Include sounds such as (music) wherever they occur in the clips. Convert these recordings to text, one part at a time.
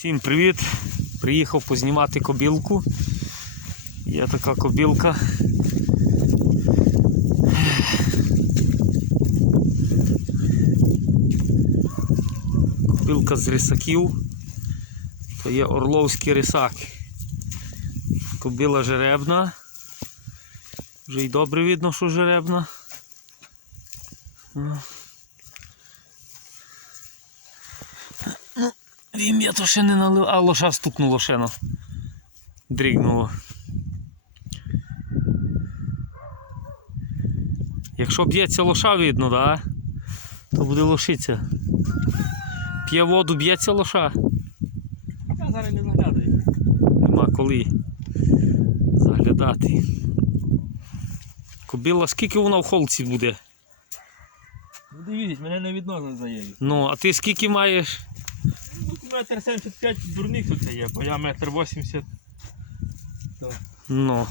Всім привіт! Приїхав познімати кобілку. Є така кобілка. Кобілка з рисаків. То є орловський рисак. Кобіла жеребна. Вже й добре видно, що жеребна. Він я то ще не налив, а лоша стукнуло ще. Дрігнуло. Якщо б'ється лоша видно, да? то буде лошиця. П'є воду, б'ється лоша. Я зараз не заглядаю. Нема коли заглядати. Кобіла, скільки вона в холці буде? Ну дивіться, мене не відносно заяві. Ну, а ти скільки маєш? Метр 75 дурних тут є, бо я метр 80. Ну.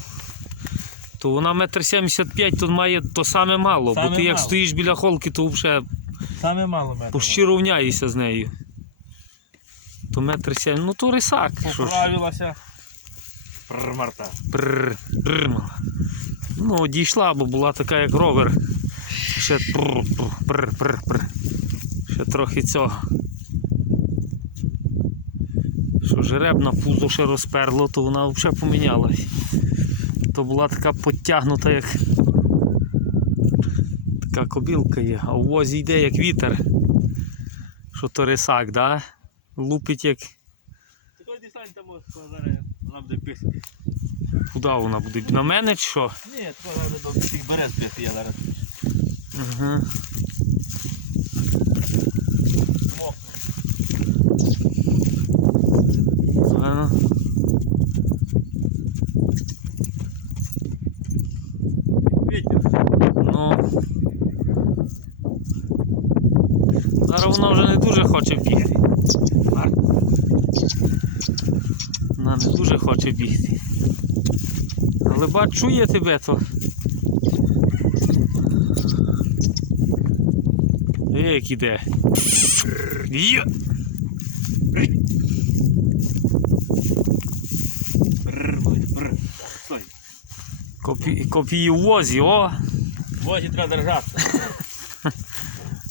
То вона метр сімдесят п'ять, то має то саме мало, бо Саме ти як стоїш біля холки, то вже Саме мало метр. почти рівняєшся з нею. То метр сім, ну то рисак. Поправилася. Марта. Прррр, прррр. Ну, дійшла, бо була така як ровер. Ще прррр, прррр, прррр, прррр. Ще трохи цього. Що жеребна пузо ще розперло, то вона взагалі помінялась. То була така підтягнута, як така кобілка є, а в возі йде як вітер. Що то рисак, да? Лупить як. Вона буде писати. Куди вона буде? На мене чи що? Ні, зараз до всіх берез писати, я зараз. Угу. Ну. Зараз вона вже не дуже хоче бігти. Вона не дуже хоче бігти. Але бач, чує тебе то. Е, Як іде. Є! Копі... Копії в возі, о! Возі треба держати. (laughs)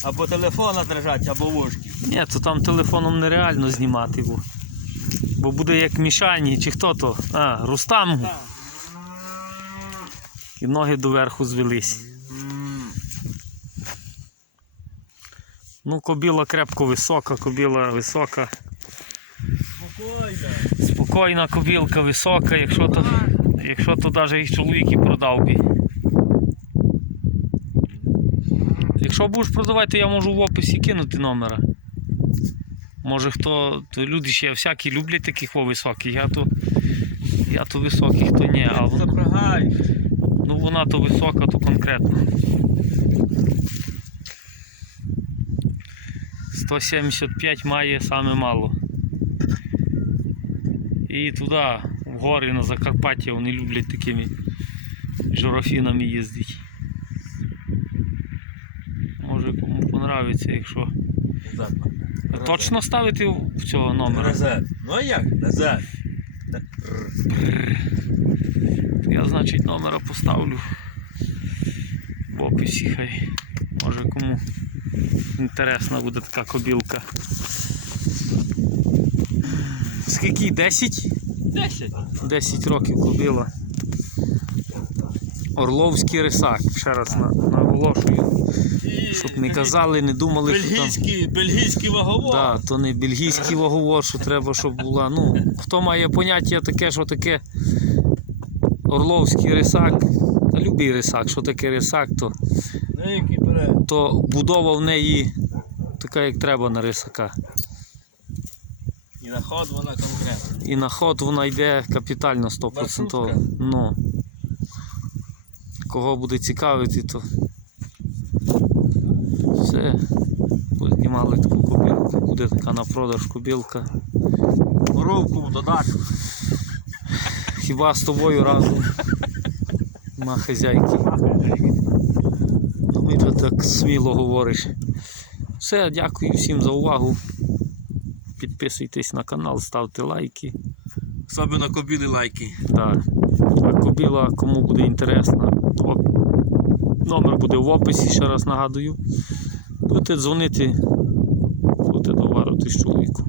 Або телефона держати, або вушки. Ні, то там телефоном нереально знімати, бо, бо буде як Мішані, чи хто то? А, Рустам. І ноги доверху звелись. Ну, кобіла крепко висока, кобіла висока. Спокійна кобілка висока, якщо то, якщо то навіть і чоловік і продав би. Якщо будеш продавати, то я можу в описі кинути номера. Може хто, то люди ще всякі люблять таких во високих, я то, я то високих, то ні, а вона, ну вона то висока, то конкретно. 175 має саме мало. І туди, в гори на Закарпаття, вони люблять такими жирафінами їздити. Може кому понравиться, якщо. Назад. А Точно ставити в цього номера? Назад. Ну а як? Назад. Я, значить, номера поставлю в описі, хай. Може кому інтересна буде така кобілка. Скільки? 10? Десять. 10 років кобіла. Орловський рисак. Ще раз наголошую. Щоб не казали, не думали, що там. Бельгійський, бельгійський ваговор. Да, то не бельгійський ваговор, що треба, щоб була. Ну, хто має поняття таке, що таке орловський рисак, та любий рисак, що таке рисак, то, Ну то будова в неї така, як треба на рисака. І на ход вона конкретна. І на ход вона йде капітально 100%. Маршрутка. Ну. Кого буде цікавити, то все. Будете таку кобілку, буде така на продаж кобілка. Коровку в додатку. Хіба з тобою разом на хазяйки. Ви вже так сміло говориш. Все, дякую всім за увагу. підписуйтесь на канал, ставте лайки. Особливо кобіли лайки. Да. Кобіла, кому буде інтересно, номер буде в описі, ще раз нагадую. Будете дзвонити, будете доварити з чоловіком.